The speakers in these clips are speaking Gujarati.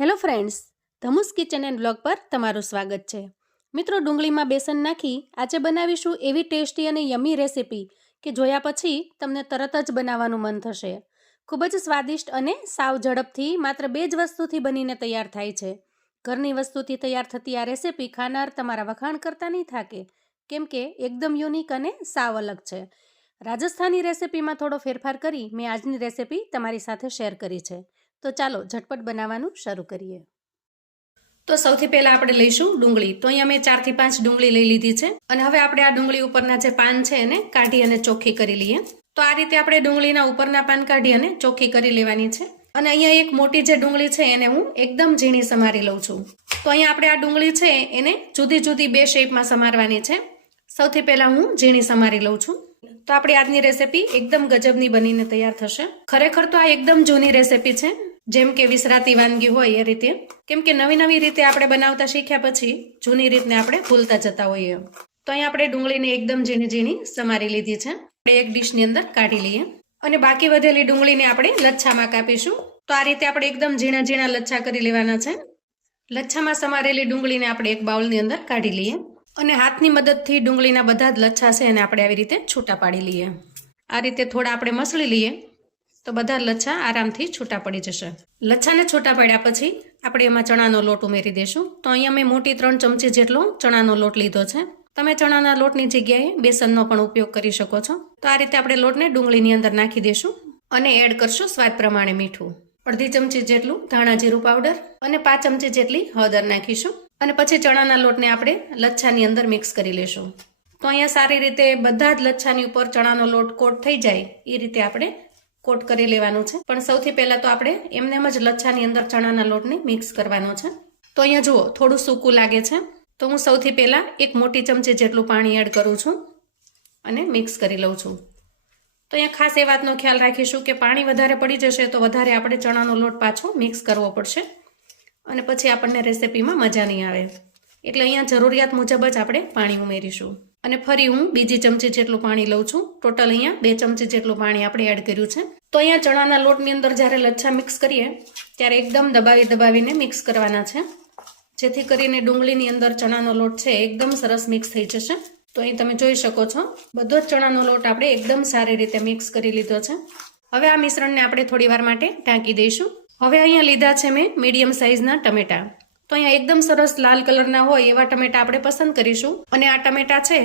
હેલો ફ્રેન્ડ્સ, ધમુસ કિચન એન્ડ બ્લોગ પર તમારું સ્વાગત છે. મિત્રો, ડુંગળીમાં બેસન નાખી આજે બનાવીશું એવી ટેસ્ટી અને યમી રેસિપી કે જોયા પછી તમને તરત જ બનાવવાનું મન થશે. ખૂબ જ સ્વાદિષ્ટ અને સાવ ઝડપથી માત્ર 2 જ વસ્તુથી બનીને તૈયાર થાય છે. ઘરની વસ્તુથી તૈયાર થતી આ રેસિપી ખાનાર તમારા વખાણ કરતા નહીં થાકે, કેમ કે એકદમ યુનિક અને સાવ અલગ છે. રાજસ્થાની રેસિપીમાં થોડો ફેરફાર કરી મેં આજની રેસિપી તમારી સાથે શેર કરી છે. તો ચાલો ઝટપટ બનાવવાનું શરૂ કરીએ. તો સૌથી પહેલા આપણે લઈશું ડુંગળી. તો અહીંયા મેં 4 થી 5 ડુંગળી લઈ લીધી છે અને હવે આપણે આ ડુંગળી ઉપરના જે પાન છે એને કાઢી અને ચોખ્ખી કરી લઈએ. તો આ રીતે આપણે ડુંગળીના ઉપરના પાન કાઢી અને ચોખ્ખી કરી લેવાની છે. અને અહીંયા એક મોટી જે ડુંગળી છે એને હું એકદમ ઝીણી સમારી લઉં છું. તો અહીંયા આપણે આ ડુંગળી છે એને જુદી જુદી 2 શેપમાં સમારવાની છે. સૌથી પહેલા હું ઝીણી સમારી લઉં છું. તો આપણી આજની રેસિપી એકદમ ગજબની બનીને તૈયાર થશે. ખરેખર તો આ એકદમ જૂની રેસિપી છે, જેમ કે વિસરાતી વાનગી હોય એ રીતે, કેમ કે નવી નવી રીતે આપણે બનાવતા શીખ્યા પછી જૂની રીતને આપણે ભૂલતા જતા હોઈએ. તો અહીંયા આપણે ડુંગળીને એકદમ ઝીણી ઝીણી સમારી લીધી છે. આપણે એક ડીશની અંદર કાઢી લઈએ અને બાકી વધેલી ડુંગળીને આપણે લચ્છામાં કાપીશું. તો આ રીતે આપણે એકદમ ઝીણા ઝીણા લચ્છા કરી લેવાના છે. લચ્છામાં સમારેલી ડુંગળીને આપણે એક બાઉલની અંદર કાઢી લઈએ અને હાથની મદદથી ડુંગળીના બધા જ લચ્છા છે એને આપણે આવી રીતે છૂટા પાડી લઈએ. આ રીતે થોડા આપણે મસળી લઈએ તો બધા લચ્છા આરામથી છૂટા પડી જશે. લચ્છાને છૂટા પડ્યા પછી આપણે એમાં ચણાનો લોટ ઉમેરી દઈશું. તો અહીંયા મેં મોટી 3 ચમચી જેટલો ચણાનો લોટ લીધો છે. તમે ચણાના લોટની જગ્યાએ બેસનનો પણ ઉપયોગ કરી શકો છો. તો આ રીતે આપણે લોટને ડુંગળીની અંદર નાખી દઈશું અને એડ કરશું સ્વાદ પ્રમાણે મીઠું. અડધી ચમચી જેટલું ધાણા જીરું પાવડર અને 5 ચમચી જેટલી હળદર નાખીશું અને પછી ચણાના લોટને આપણે લચ્છાની અંદર મિક્સ કરી લેશું. તો અહીંયા સારી રીતે બધા જ લચ્છાની ઉપર ચણાનો લોટ કોટ થઈ જાય એ રીતે આપણે કોટ કરી લેવાનું છે. પણ સૌથી પહેલા તો આપણે એમનેમ જ લચ્છાની અંદર ચણાના લોટને મિક્સ કરવાનો છે. તો અહીંયા જુઓ થોડું સૂકું લાગે છે, તો હું સૌથી પહેલા 1 મોટી ચમચી જેટલું પાણી એડ કરું છું અને મિક્સ કરી લઉં છું. તો અહીંયા ખાસ એ વાતનો ખ્યાલ રાખીશું કે પાણી વધારે પડી જશે તો વધારે આપણે ચણાનો લોટ પાછો મિક્સ કરવો પડશે અને પછી આપણને રેસિપીમાં મજા નહીં આવે. એટલે અહીંયા જરૂરિયાત મુજબ જ આપણે પાણી ઉમેરીશું. અને ફરી હું બીજી ચમચી જેટલું પાણી લઉં છું. ટોટલ અહીંયા 2 ચમચી જેટલું પાણી આપણે એડ કર્યું છે. તો અહીંયા ચણાના લોટની અંદર જ્યારે લચ્છા મિક્સ કરીએ ત્યારે એકદમ દબાવીને મિક્સ કરવાના છે, જેથી કરીને ડુંગળીની અંદર ચણાનો લોટ છે એકદમ સરસ મિક્સ થઈ જશે. તો અહીં તમે જોઈ શકો છો બધો જ ચણાનો લોટ આપણે એકદમ સારી રીતે મિક્સ કરી લીધો છે. હવે આ મિશ્રણને આપણે થોડી વાર માટે ઢાંકી દઈશું. હવે અહીંયા લીધા છે મેં મીડિયમ સાઇઝના ટમેટા. તો અહીંયા એકદમ સરસ લાલ કલરના હોય એવા ટમેટા આપણે પસંદ કરીશું અને આ ટમેટા છે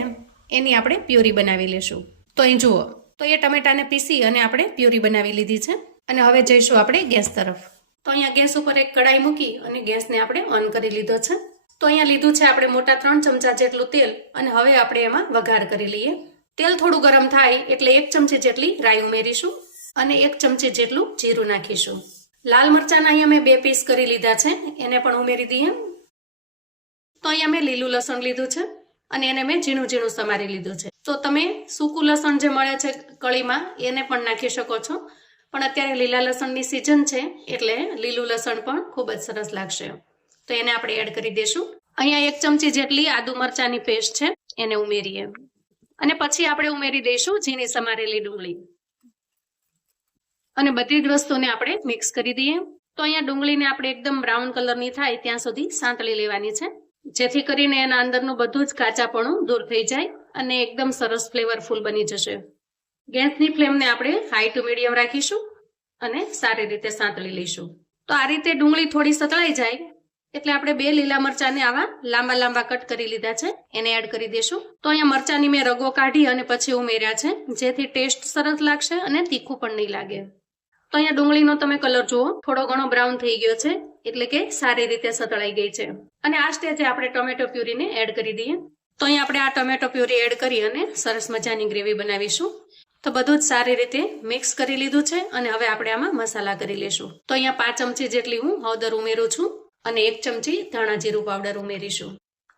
એની આપણે પ્યુરી બનાવી લેશું. તો અહીં જુઓ, તો એ ટમેટાને પીસી અને આપણે પ્યુરી બનાવી લીધી છે. અને હવે જઈશું આપણે ગેસ તરફ. તો અહીંયા ગેસ ઉપર એક કડાઈ મૂકી અને ગેસને આપણે ઓન કરી લીધો છે. તો અહીંયા લીધું છે આપણે મોટા 3 ચમચા જેટલું તેલ અને હવે આપણે એમાં વઘાર કરી લઈએ. તેલ થોડું ગરમ થાય એટલે 1 ચમચી જેટલી રાઈ ઉમેરીશું અને 1 ચમચી જેટલું જીરું નાખીશું. લાલ મરચાના અહીંયા મેં 2 પીસ કરી લીધા છે, એને પણ ઉમેરી દઈએ. તો અહીંયા મેં લીલું લસણ લીધું છે અને એને મેં ઝીણું ઝીણું સમારી લીધું છે. તો તમે સૂકું લસણ જે મળે છે કળીમાં એને પણ નાખી શકો છો, પણ અત્યારે લીલા લસણની સિઝન છે એટલે લીલું લસણ પણ ખૂબ જ સરસ લાગશે. તો એને આપણે એડ કરી દઈશું. અહીંયા 1 ચમચી જેટલી આદુ મરચાની પેસ્ટ છે એને ઉમેરીએ અને પછી આપણે ઉમેરી દઈશું ઝીણી સમારેલી ડુંગળી અને બધી જ વસ્તુને આપણે મિક્સ કરી દઈએ. તો અહીંયા ડુંગળીને આપણે એકદમ બ્રાઉન કલરની થાય ત્યાં સુધી સાંતળી લેવાની છે, જેથી કરીને એના અંદરનું બધું જ કાચાપણું દૂર થઈ જાય અને એકદમ સરસ ફ્લેવરફુલ બની જશે. ગેસની ફ્લેમને આપણે હાઈ ટુ મીડિયમ રાખીશું અને સારી રીતે સાંતળી લઈશું. તો આ રીતે ડુંગળી થોડી સતળાઈ જાય એટલે આપણે 2 લીલા મરચાને આવા લાંબા લાંબા કટ કરી લીધા છે એને એડ કરી દઈશું. તો અહીંયા મરચાની મેં રગો કાઢી અને પછી ઉમેર્યા છે, જેથી ટેસ્ટ સરસ લાગશે અને તીખું પણ નહીં લાગે. તો અહીંયા ડુંગળીનો તમે કલર જુઓ થોડો ઘણો બ્રાઉન થઈ ગયો છે, એટલે કે સારી રીતે સતળાઈ ગઈ છે. અને આ સ્ટેજે આપણે ટોમેટો પ્યુરીને એડ કરી દઈએ. તો અહીંયા આપણે આ ટોમેટો પ્યુરી એડ કરી અને સરસ મજાની ગ્રેવી બનાવીશું. તો બધું જ સારી રીતે મિક્સ કરી લીધું છે અને હવે આપણે આમાં મસાલા કરી લઈશું. તો અહીંયા 5 ચમચી જેટલી હું હળદર ઉમેરું છું અને 1 ચમચી ધાણા જીરું પાવડર ઉમેરીશું.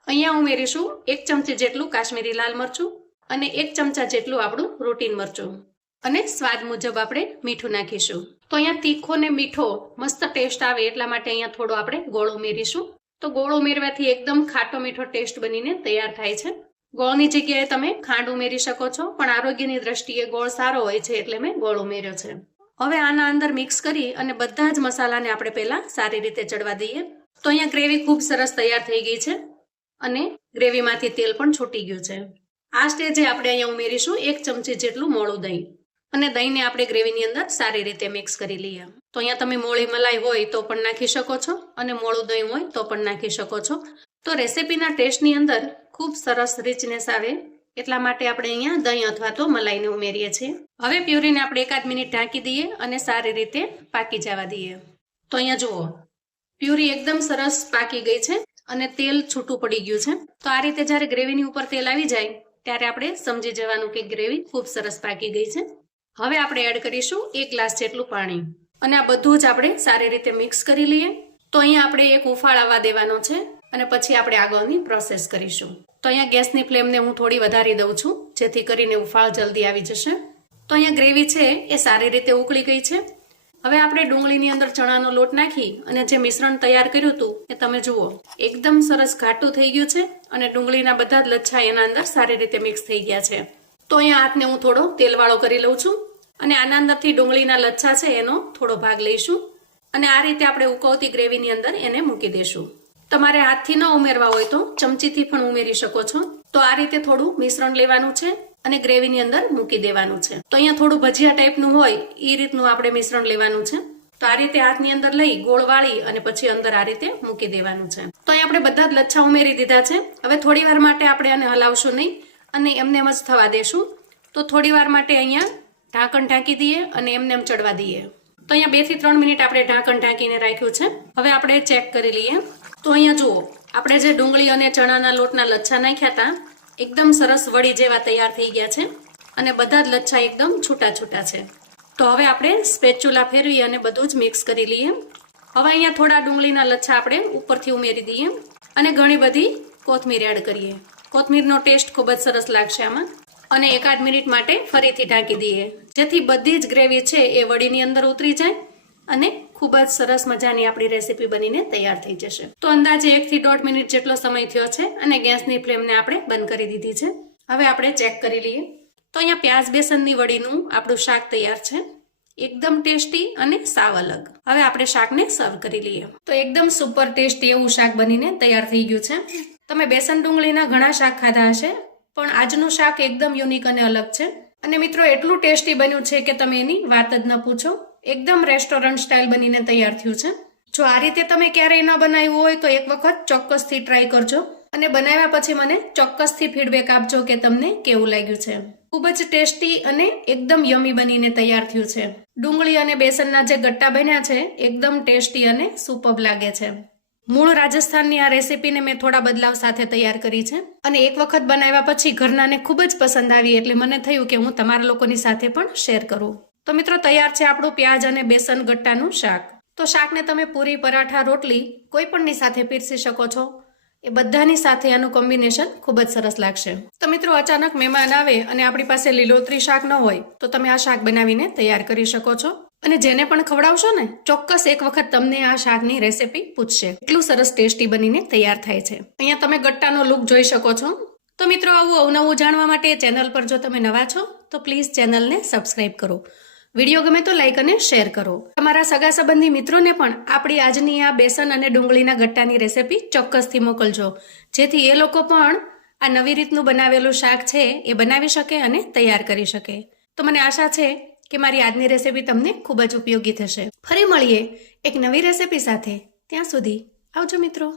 અહીંયા ઉમેરીશું 1 ચમચી જેટલું કાશ્મીરી લાલ મરચું અને 1 ચમચા જેટલું આપણું રૂટીન મરચું અને સ્વાદ મુજબ આપણે મીઠું નાખીશું. તો અહીંયા તીખો ને મીઠો મસ્ત ટેસ્ટ આવે એટલા માટે અહીંયા થોડો આપણે ગોળ ઉમેરીશું. તો ગોળ ઉમેરવાથી એકદમ ખાટો મીઠો ટેસ્ટ બનીને તૈયાર થાય છે. ગોળની જગ્યાએ તમે ખાંડ ઉમેરી શકો છો, પણ આરોગ્યની દ્રષ્ટિએ ગોળ સારો હોય છે એટલે મેં ગોળ ઉમેર્યો છે. હવે આના અંદર મિક્સ કરી અને બધા જ મસાલાને આપણે પહેલા સારી રીતે ચડવા દઈએ. તો અહીંયા ગ્રેવી ખૂબ સરસ તૈયાર થઈ ગઈ છે અને ગ્રેવીમાંથી તેલ પણ છૂટી ગયું છે. આ સ્ટેજે આપણે અહીંયા ઉમેરીશું 1 ચમચી જેટલું મોળું દહીં અને દહીંને આપણે ગ્રેવીની અંદર સારી રીતે મિક્સ કરી લઈએ. તો અહીંયા તમે મોળી મલાઈ હોય તો પણ નાખી શકો છો અને મોળું દહીં હોય તો પણ નાખી શકો છો. તો રેસીપીના ટેસ્ટની અંદર ખૂબ સરસ રિચનેસ આવે એટલા માટે આપણે અહીંયા દહીં અથવા તો મલાઈને ઉમેરીએ છીએ. હવે પ્યુરીને આપણે 1 મિનિટ ઢાંકી દઈએ અને સારી રીતે પાકી જવા દઈએ. તો અહીંયા જુઓ, પ્યુરી એકદમ સરસ પાકી ગઈ છે અને તેલ છૂટું પડી ગયું છે. તો આ રીતે જ્યારે ગ્રેવીની ઉપર તેલ આવી જાય ત્યારે આપણે સમજી જવાનું કે ગ્રેવી ખૂબ સરસ પાકી ગઈ છે. હવે આપણે એડ કરીશું 1 ગ્લાસ જેટલું પાણી અને આ બધું જ આપણે સારી રીતે મિક્સ કરી લઈએ. તો અહીંયા આપણે એક ઉફાળ આવવા દેવાનો છે અને પછી આપણે આગળની પ્રોસેસ કરીશું. તો અહીંયા ગેસની ફ્લેમને હું થોડી વધારી દઉં છું જેથી કરીને ઉફાળ જલ્દી આવી જશે. તો અહીંયા ગ્રેવી છે એ સારી રીતે ઉકળી ગઈ છે. હવે આપણે ડુંગળીની અંદર ચણાનો લોટ નાખી અને જે મિશ્રણ તૈયાર કર્યું હતું એ તમે જુઓ એકદમ સરસ ઘાટું થઈ ગયું છે અને ડુંગળીના બધા જ લચ્છા એના અંદર સારી રીતે મિક્સ થઈ ગયા છે. તો અહીંયા હાથને હું થોડો તેલવાળો કરી લઉં છું અને આના અંદરથી ડુંગળીના લચ્છા છે એનો થોડો ભાગ લઈશું અને આ રીતે આપણે ઉકળતી ગ્રેવીની અંદર એને મૂકી દઈશું. તમારે હાથથી ન ઉમેરવા હોય તો ચમચીથી પણ ઉમેરી શકો છો. તો આ રીતે થોડું મિશ્રણ લેવાનું છે અને ગ્રેવીની અંદર મૂકી દેવાનું છે. તો અહીંયા થોડું ભજીયા ટાઈપનું હોય એ રીતનું આપણે મિશ્રણ લેવાનું છે. તો આ રીતે હાથની અંદર લઈ ગોળ વાળી અને પછી અંદર આ રીતે મૂકી દેવાનું છે. તો અહીંયા આપણે બધા જ લચ્છા ઉમેરી દીધા છે. હવે થોડી વાર માટે આપણે આને હલાવશું નહીં અને એમને એમ જ થવા દેશું. તો થોડી વાર માટે અહીંયા ઢાંકણ ઢાંકી દઈએ અને એમને એમ ચડવા દઈએ. તો અહીંયા 2 થી 3 મિનિટ આપણે ઢાંકણ ઢાંકીને રાખ્યું છે. હવે આપણે ચેક કરી લઈએ. તો અહીંયા જુઓ, આપણે જે ડુંગળી અને ચણાના લોટના લચ્છા નાખ્યા હતા એકદમ સરસ વડી જેવા તૈયાર થઈ ગયા છે અને બધા જ લચ્છા એકદમ છૂટા છૂટા છે. તો હવે આપણે સ્પેચ્યુલા ફેરવી અને બધું જ મિક્સ કરી લઈએ. હવે અહીંયા થોડા ડુંગળીના લચ્છા આપણે ઉપરથી ઉમેરી દઈએ અને ઘણી બધી કોથમીર એડ કરીએ. કોથમીરનો ટેસ્ટ ખૂબ જ સરસ લાગશે આમાં અને 1 મિનિટ માટે ફરીથી ઢાંકી દઈએ જેથી બધી જ ગ્રેવી છે એ વડીની અંદર ઉતરી જાય અને ખૂબ જ સરસ મજાની આપણી રેસીપી બનીને તૈયાર થઈ જશે. તો અંદાજે 1 થી 1.5 મિનિટ જેટલો સમય થયો છે અને ગેસની ફ્લેમને આપણે બંધ કરી દીધી છે. હવે આપણે ચેક કરી લઈએ. તો અહીંયા પ્યાજ બેસનની વડીનું આપણું શાક તૈયાર છે, એકદમ ટેસ્ટી અને સાવ અલગ. હવે આપણે શાકને સર્વ કરી લઈએ. તો એકદમ સુપર ટેસ્ટી એવું શાક બનીને તૈયાર થઈ ગયું છે. તમે બેસન ડુંગળીના ઘણા શાક ખાધા હશે પણ આજનું શાક એકદમ યુનિક અને અલગ છે અને મિત્રો એટલું ટેસ્ટી બન્યું છે કે તમે એની વાત જ ન પૂછો. એકદમ રેસ્ટોરન્ટ સ્ટાઇલ બનીને તૈયાર થયું છે. જો આ રીતે તમે ક્યારેય ન બનાવ્યું હોય તો એક વખત ચોક્કસથી ટ્રાય કરજો અને બનાવ્યા પછી મને ચોક્કસથી ફીડબેક આપજો કે તમને કેવું લાગ્યું છે. ખૂબ જ ટેસ્ટી અને એકદમ યમી બનીને તૈયાર થયું છે. ડુંગળી અને બેસનના જે ગટ્ટા બન્યા છે એકદમ ટેસ્ટી અને સુપર્બ લાગે છે. મૂળ રાજસ્થાનની આ રેસીપીને મેં થોડા બદલાવ સાથે તૈયાર કરી છે અને એક વખત બનાવ્યા પછી ઘરનાને ખૂબ જ પસંદ આવી એટલે મને થયું કે હું તમારા લોકોની સાથે પણ શેર કરું. તો મિત્રો તૈયાર છે આપણું પ્યાજ અને બેસન ગટ્ટાનું શાક. તો શાકને તમે પૂરી, પરાઠા, રોટલી કોઈ પણની સાથે પીરસી શકો છો. એ બધાની સાથે આનું કોમ્બિનેશન ખૂબ જ સરસ લાગશે. તો મિત્રો અચાનક મહેમાન આવે અને આપણી પાસે લીલોતરી શાક ન હોય તો તમે આ શાક બનાવીને તૈયાર કરી શકો છો અને જેને પણ ખવડાવશો ને ચોક્કસ એક વખત તમને આ શાકની રેસીપી પૂછશે. એટલું સરસ ટેસ્ટી બનીને તૈયાર થાય છે. અહીંયા તમે ગટ્ટાનો લુક જોઈ શકો છો. તો મિત્રો આવું અવનવું જાણવા માટે ચેનલ પર જો તમે નવા છો તો પ્લીઝ ચેનલને સબસ્ક્રાઇબ કરો. વિડીયો ગમે તો લાઈક અને શેર કરો. તમારા સગા સંબંધી મિત્રોને પણ આપણી આજની આ બેસન અને ડુંગળીના ગટ્ટાની રેસીપી ચોક્કસથી મોકલજો જેથી એ લોકો પણ આ નવી રીતનું બનાવેલું શાક છે એ બનાવી શકે અને તૈયાર કરી શકે. તો મને આશા છે કે મારી આજની રેસીપી તમને ખૂબ જ ઉપયોગી થશે. ફરી મળીએ એક નવી રેસીપી સાથે. ત્યાં સુધી આવજો મિત્રો.